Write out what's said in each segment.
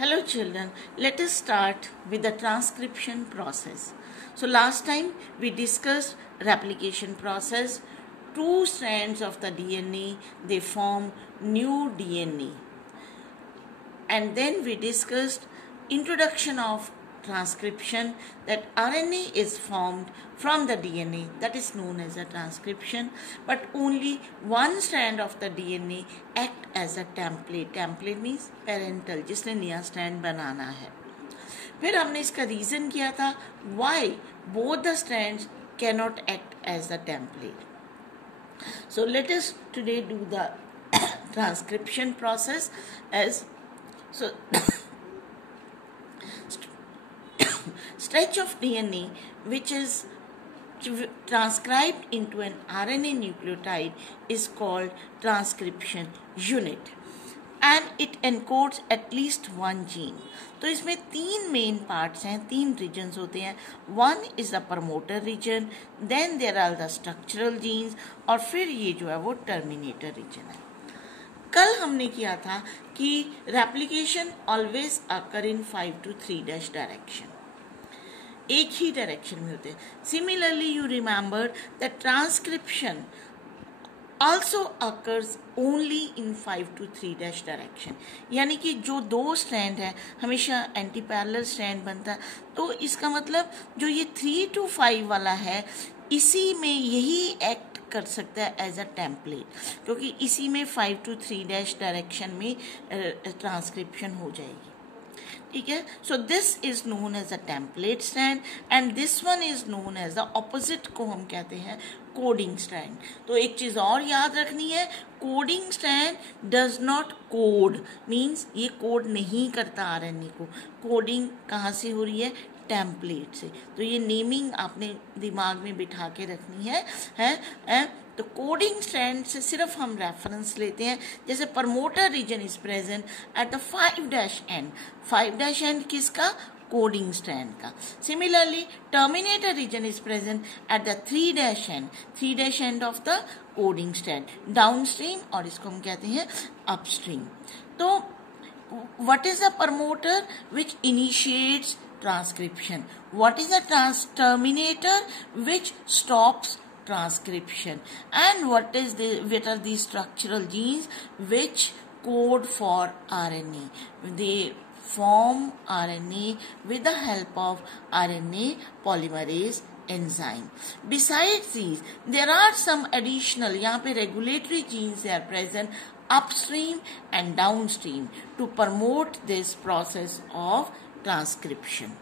Hello children, let us start with the transcription process. So last time we discussed replication process. Two strands of the DNA, they form new DNA. And then we discussed introduction of transcription, that RNA is formed from the DNA, that is known as a transcription, but only one strand of the DNA act as a template. Template means parental, जिसने नया strand बनाना है. फिर हमने इसका reason किया था why both the strands cannot act as a template. So let us today do the transcription process as so. Stretch of DNA which is transcribed into an RNA nucleotide is called transcription unit and it encodes at least one gene. तो इसमें तीन main parts हैं, तीन regions होते हैं. One is the promoter region, then there are the structural genes और फिर ये जो है वो टर्मिनेटर रीजन है. कल हमने किया था कि replication always occur in 5 to 3' direction, एक ही डायरेक्शन में होते हैं. Similarly you remember that transcription also occurs only in 5 to 3' direction, यानी कि जो दो स्ट्रैंड है हमेशा एंटी पैरेलल स्ट्रैंड बनता है. तो इसका मतलब जो ये 3 to 5 वाला है इसी में यही एक्ट कर सकता है एज अ टेम्पलेट, क्योंकि इसी में 5 to 3' डायरेक्शन में ट्रांसक्रिप्शन हो जाएगी. ठीक है. So this is known as a template strand and this one is known as the opposite को हम कहते हैं कोडिंग स्ट्रैंड. तो एक चीज और याद रखनी है, coding strand does not code, means ये कोड नहीं करता आरएनए को. कोडिंग कहाँ से हो रही है? टेम्पलेट से. तो ये नेमिंग आपने दिमाग में बिठा के रखनी है. तो कोडिंग स्ट्रैंड से सिर्फ हम रेफरेंस लेते हैं, जैसे promoter region is present at the 5' end. 5' end किसका? कोडिंग स्ट्रैंड का. Similarly terminator region is present at the 3' end. 3' end of the coding strand downstream, और इसको हम कहते हैं अपस्ट्रीम. तो what is the promoter which initiates transcription? What is the terminator which stops transcription? And what are the structural genes which code for RNA? They form RNA with the help of RNA polymerase enzyme. Besides these, there are some additional, यहाँ पे regulatory genes they are present upstream and downstream to promote this process of transcription.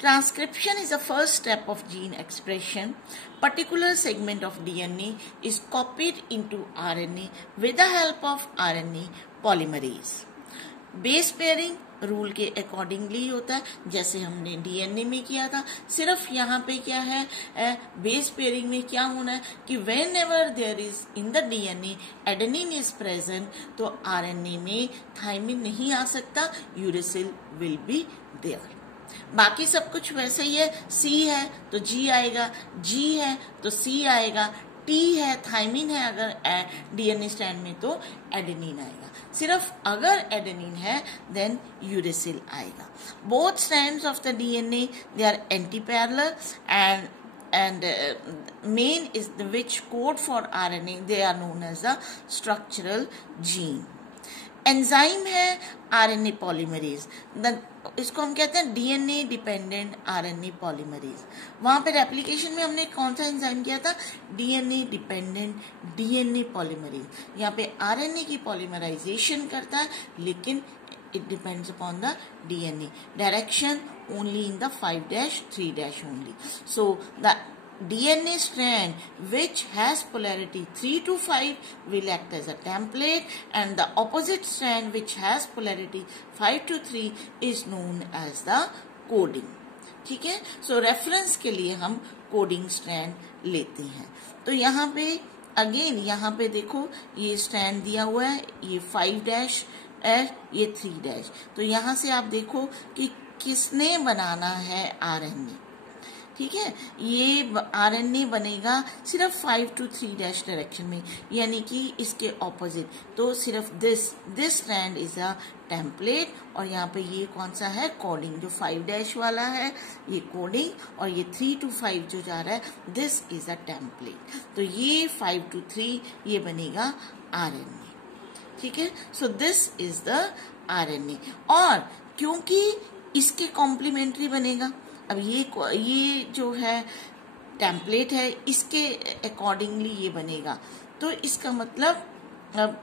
Transcription is the first step of gene expression. Particular segment of DNA is copied into RNA with the help of RNA polymerase. Base pairing rule के accordingly होता है, जैसे हमने DNA में किया था. सिर्फ यहाँ पे क्या है, बेस पेयरिंग में क्या होना है कि whenever there is in the DNA adenine is present, तो आरएनए में थाइमिन नहीं आ सकता, यूरेसिल विल बी देयर. बाकी सब कुछ वैसे ही है. सी है तो जी आएगा, जी है तो सी आएगा, टी है थाइमिन है अगर डीएनए स्ट्रैंड में तो एडेनिन आएगा. सिर्फ अगर एडेनिन है देन यूरेसिल आएगा. Both strands of the DNA they are antiparallel and main is the which code for RNA, they are known as the structural gene. Enzyme है RNA polymerase, इसको हम कहते हैं डीएनए डिपेंडेंट आरएनए पॉलीमरेज. वहां पे replication में हमने कौन सा एंजाइम किया था? DNA dependent DNA polymerase. यहाँ पे आरएनए की पॉलीमराइजेशन करता है, लेकिन it depends upon the DNA. Direction only in the 5', 3' only. So the DNA strand which has polarity 3 to 5 will act as a template, and the opposite strand which has polarity 5 to 3 is known as the coding. ठीक है. सो reference के लिए हम coding strand लेते हैं. तो यहाँ पे अगेन यहाँ पे देखो ये स्ट्रैंड दिया हुआ है, ये 5' है, ये 3'. तो यहाँ से आप देखो कि किसने बनाना है आरएनए. ठीक है, ये आरएनए बनेगा सिर्फ 5 to 3' डायरेक्शन में, यानी कि इसके ऑपोजिट। तो सिर्फ this strand is a template, और यहाँ पे ये कौन सा है, कोडिंग। जो 5' वाला है ये कोडिंग, और ये 3 to 5 जो जा रहा है दिस इज अ टेम्पलेट। तो ये 5 to 3 ये बनेगा आरएनए, ठीक है। So this is the RNA. और क्योंकि इसके कॉम्प्लीमेंट्री बनेगा, अब ये जो है टेम्पलेट है, इसके अकॉर्डिंगली ये बनेगा। तो इसका मतलब अब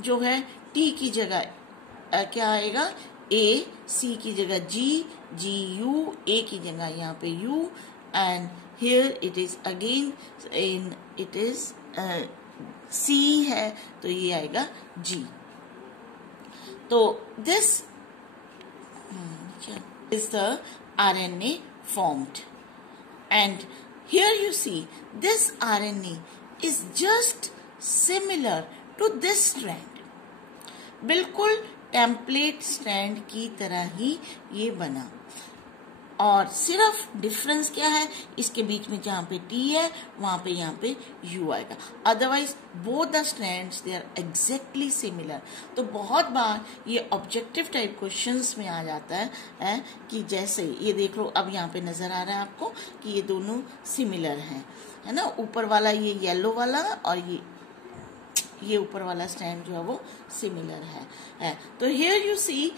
जो है टी की जगह क्या आएगा, ए, सी की जगह जी, जी यू, ए की जगह यहाँ पे U, and here it is again it is C है, तो ये आएगा जी। तो this is the RNA formed, and here you see this RNA is just similar to this strand, बिल्कुल टेम्पलेट स्ट्रैंड की तरह ही ये बना। और सिर्फ डिफरेंस क्या है, इसके बीच में जहाँ पे टी है वहां पे यहाँ पे यू आएगा, otherwise both the strands they are exactly similar. तो बहुत बार ये ऑब्जेक्टिव टाइप क्वेश्चंस में आ जाता है कि जैसे ये देख लो, अब यहाँ पे नजर आ रहा है आपको कि ये दोनों सिमिलर हैं, है ना। ऊपर वाला ये येलो वाला और ये ऊपर वाला स्ट्रैंड जो है वो सिमिलर है। तो हियर यू सी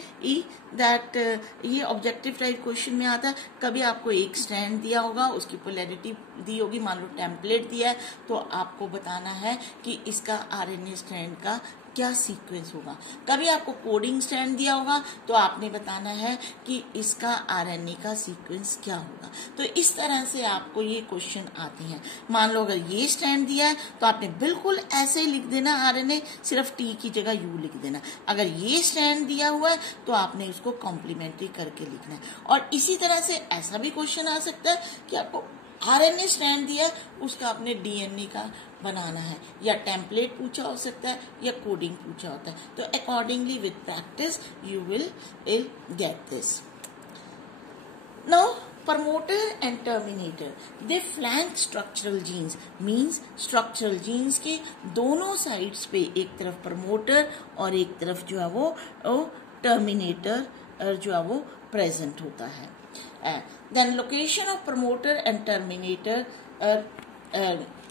दैट ये ऑब्जेक्टिव टाइप क्वेश्चन में आता है। कभी आपको एक स्ट्रैंड दिया होगा, उसकी पोलैरिटी दी होगी, मान लो टेम्पलेट दिया है, तो आपको बताना है कि इसका आरएनए स्ट्रैंड का क्या सीक्वेंस होगा। कभी आपको कोडिंग स्ट्रैंड दिया होगा, तो आपने बताना है कि इसका आरएनए का सीक्वेंस क्या होगा। तो इस तरह से आपको ये क्वेश्चन आते हैं। मान लो अगर ये स्ट्रैंड दिया है तो आपने बिल्कुल ऐसे ही लिख देना आरएनए, सिर्फ टी की जगह यू लिख देना। अगर ये स्ट्रैंड दिया हुआ है तो आपने उसको कॉम्प्लीमेंट्री करके लिखना है। और इसी तरह से ऐसा भी क्वेश्चन आ सकता है कि आपको आरएनए स्ट्रैंड दिया है, उसका आपने डीएनए का बनाना है, या टेम्पलेट पूछा हो सकता है या कोडिंग पूछा होता है। तो accordingly with practice you will get this. Now promoter and terminator, they flank structural genes, means structural genes के दोनों साइड्स पे एक तरफ प्रमोटर और एक तरफ जो है वो टर्मिनेटर जो है वो प्रेजेंट होता है। Then location of promoter and terminator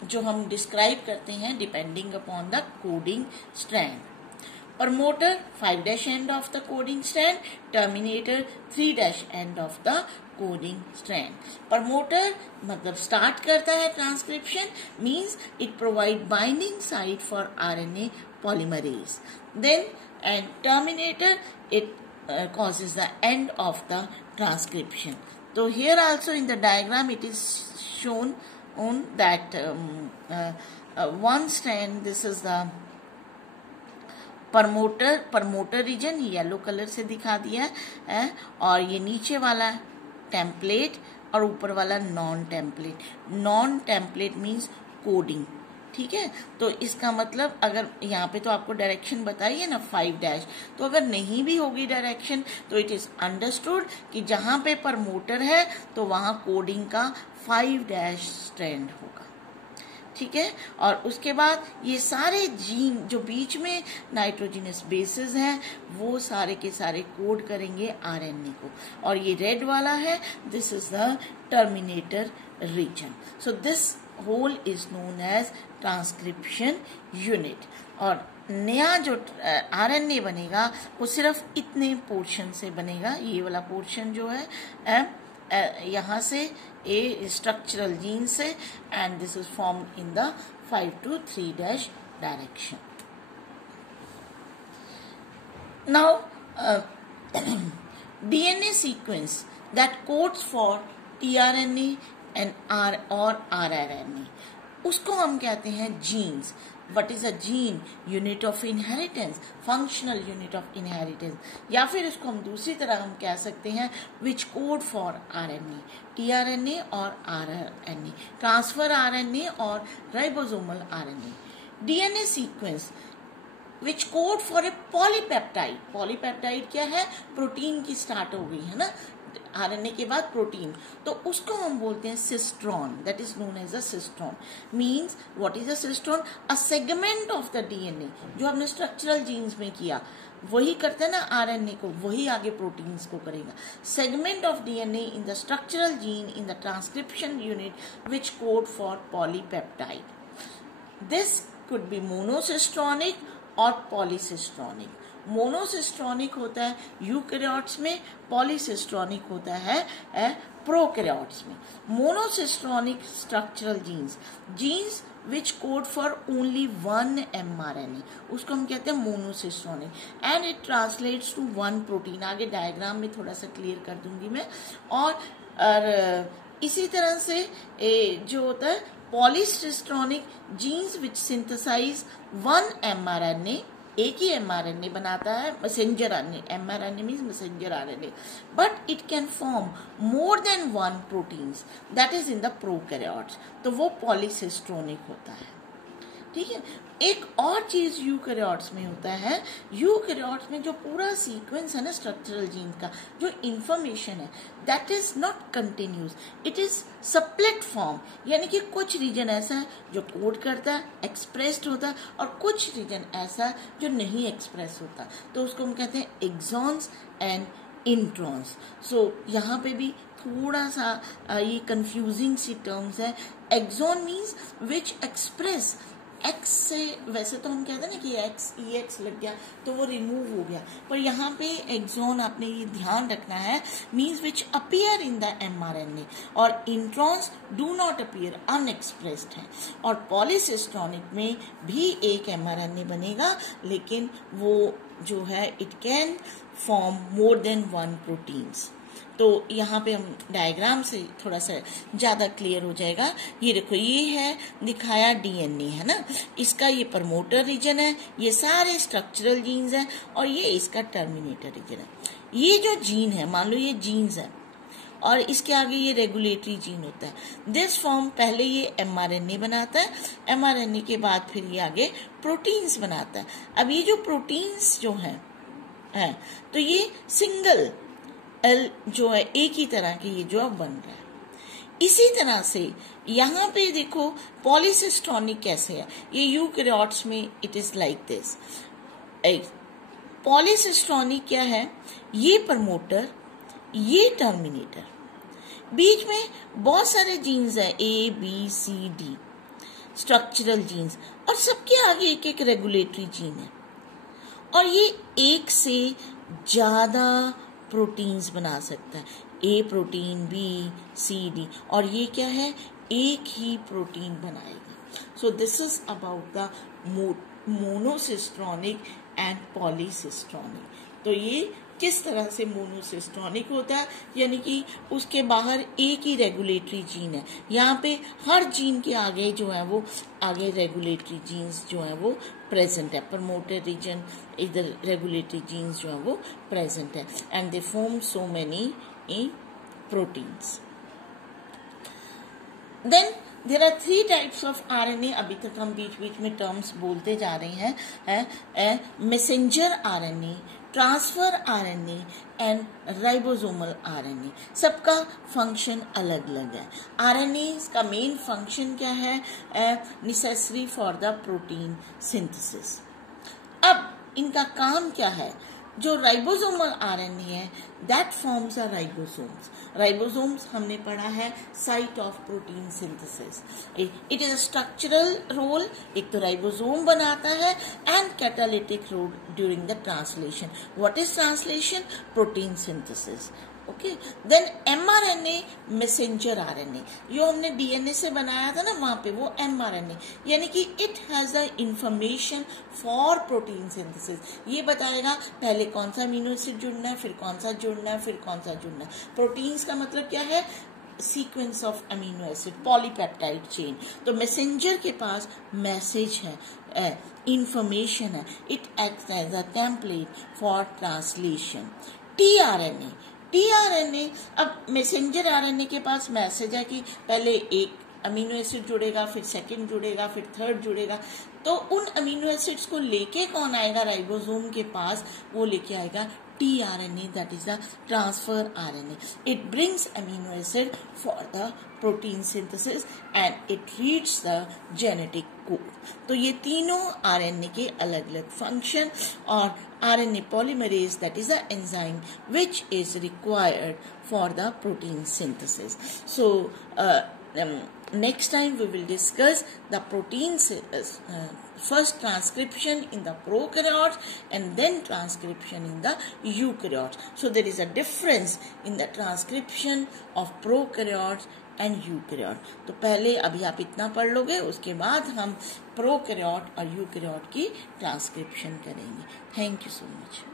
जो हम डिस्क्राइब करते हैं depending upon the coding strand. Promoter 5' end of the coding strand, terminator 3' end of the coding strand. Promoter मतलब start करता है transcription, means it provide binding site for RNA polymerase. Then and terminator it causes the end of the transcription. So here also in the diagram it is shown on that one strand, this is the promoter region yellow colour से दिखा दिया है, और ये नीचे वाला template और ऊपर वाला non template. Non template means coding, ठीक है। तो इसका मतलब अगर यहाँ पे तो आपको डायरेक्शन बताई है ना 5', तो अगर नहीं भी होगी डायरेक्शन तो इट इज अंडरस्टूड कि जहां पे प्रमोटर है तो वहां कोडिंग का 5' स्ट्रैंड होगा, ठीक है। और उसके बाद ये सारे जीन जो बीच में नाइट्रोजिनस बेसेस हैं वो सारे के सारे कोड करेंगे आरएनए को। और ये रेड वाला है, this is the terminator region. So this whole is known as transcription unit. और नया जो आरएनए बनेगा वो सिर्फ इतने पोर्शन से बनेगा। ये वाला पोर्शन जो है यहाँ से ए स्ट्रक्चरल जीन से, and this is formed in the 5 to 3' direction. Now DNA sequence that codes for tRNA and rRNA, उसको हम कहते हैं jeans. What is a gene? Unit of inheritance, functional unit of inheritance। या फिर इसको हम दूसरी तरह हम कह सकते हैं which code for RNA, tRNA और rRNA, transfer RNA और ribosomal RNA। DNA sequence which code for a polypeptide। polypeptide क्या है, प्रोटीन की स्टार्ट हो गई है ना, आरएनए के बाद प्रोटीन, तो उसको हम बोलते हैं cistron, that is known as a cistron. Means what is a cistron? A segment of the DNA, जो हमने स्ट्रक्चरल जीन्स में किया वही करते हैं ना आरएनए को, वही आगे प्रोटीन्स को करेगा। Segment of DNA in the structural gene in the transcription unit which code for polypeptide. This could be monocistronic और पॉलीसिस्ट्रॉनिक। मोनोसिस्ट्रॉनिक होता है यूकैरियोट्स में, पॉलीसिस्ट्रॉनिक होता है प्रोकैरियोट्स में। Monocistronic structural genes which code for only one mRNA, उसको हम कहते हैं monocistronic, and it translates to one protein. आगे डायग्राम में थोड़ा सा क्लियर कर दूंगी मैं। और इसी तरह से जो होता है polycistronic genes which synthesize one mRNA, एक ही mRNA बनाता है, messenger RNA, mRNA means messenger RNA, but it can form more than one proteins, that is in the prokaryotes, तो वो पॉलीसिस्ट्रॉनिक होता है। ठीक है। एक और चीज यूकैरियोट्स में होता है, यूकैरियोट्स में जो पूरा सीक्वेंस है ना स्ट्रक्चरल जीन का, जो इंफॉर्मेशन है that is not continuous, it is split form, यानी कि कुछ रीजन ऐसा है जो कोड करता है, एक्सप्रेस्ड होता है, और कुछ रीजन ऐसा है जो नहीं एक्सप्रेस होता, तो उसको हम कहते हैं एक्सॉन्स एंड इंट्रॉन्स। सो यहाँ पे भी थोड़ा सा ये कंफ्यूजिंग सी टर्म्स है। Exon means which express, ex से वैसे तो हम कहते हैं ना कि एक्स EX लग गया तो वो रिमूव हो गया, पर यहाँ पे एक्सॉन आपने ये ध्यान रखना है, means which appear in the mRNA, और introns do not appear, unexpressed है। और पॉलीसिस्ट्रॉनिक में भी एक mRNA बनेगा, लेकिन वो जो है it can form more than one proteins. तो यहाँ पे हम डायग्राम से थोड़ा सा ज्यादा क्लियर हो जाएगा। ये देखो, ये है दिखाया डीएनए है ना, इसका ये प्रमोटर रीजन है, ये सारे स्ट्रक्चरल जीन्स हैं, और ये इसका टर्मिनेटर रीजन है। ये जो जीन है, मान लो ये जीन्स है, और इसके आगे ये रेगुलेटरी जीन होता है। दिस फॉर्म पहले ये mRNA बनाता है, mRNA के बाद फिर ये आगे प्रोटीन्स बनाता है। अब ये जो प्रोटीन्स जो है तो ये सिंगल एल जो है एक ही तरह के ये जो अब बन रहा है। इसी तरह से यहाँ पे देखो पॉलीसिस्ट्रॉनिक कैसे है, ये यूकैरियोट्स में it is like this. Polycistronic क्या है, ये प्रमोटर, ये टर्मिनेटर, बीच में बहुत सारे जीन्स है ABCD स्ट्रक्चरल जीन्स, और सबके आगे एक एक रेगुलेटरी जीन है, और ये एक से ज्यादा प्रोटीन्स बना सकता है, A protein, B, C, D, और ये क्या है, एक ही प्रोटीन बनाएगा। सो this is about the monocistronic and polycistronic. तो ये किस तरह से मोनोसिस्ट्रॉनिक होता है, यानी कि उसके बाहर एक ही रेगुलेटरी जीन है, यहाँ पे हर जीन के आगे जो है वो आगे रेगुलेटरी जीन्स जो है वो प्रेजेंट है, प्रमोटर रीजन, इधर रेगुलेटरी जीन्स जो है वो प्रेजेंट है, and they form so many proteins. Then there are 3 types of RNA। अभी तक हम बीच बीच में टर्म्स बोलते जा रहे हैं, messenger RNA, transfer RNA and ribosomal RNA। सबका फंक्शन अलग अलग है। RNA का मेन फंक्शन क्या है, necessary for the protein synthesis. अब इनका काम क्या है, जो राइबोसोमल RNA है that forms a ribosomes. Ribosomes हमने पढ़ा है site of protein synthesis. It is a structural role, एक तो राइबोसोम बनाता है, and catalytic role during the translation. What is translation? Protein synthesis. Okay, then mRNA messenger RNA, जो हमने DNA से बनाया था ना वहां पे, वो mRNA, यानी कि it has the information for protein synthesis. ये बताएगा पहले कौन सा अमीनो एसिड जुड़ना है, फिर कौन सा जुड़ना है, फिर कौन सा जुड़ना है। प्रोटीन्स का मतलब क्या है, sequence of amino acid, polypeptide chain. तो मैसेंजर के पास मैसेज है, इंफॉर्मेशन है, it acts as a template for translation. tRNA, अब मैसेंजर RNA के पास मैसेज है कि पहले एक अमीनो एसिड जुड़ेगा, फिर सेकंड जुड़ेगा, फिर थर्ड जुड़ेगा, तो उन अमीनो एसिड्स को लेके कौन आएगा राइबोसोम के पास? वो लेके आएगा tRNA, that is the transfer RNA. It brings amino acid for the protein synthesis and it reads the genetic code. तो ये तीनों RNA के अलग अलग फंक्शन और RNA polymerase, that is the enzyme which is required for the protein synthesis. So next time we will discuss the protein first transcription in the prokaryotes and then transcription in the eukaryotes. So there is a difference in the transcription of prokaryotes and eukaryote. तो पहले अभी आप इतना पढ़ लोगे, उसके बाद हम प्रोकैरियोट और यूकैरियोट की ट्रांसक्रिप्शन करेंगे. Thank you so much.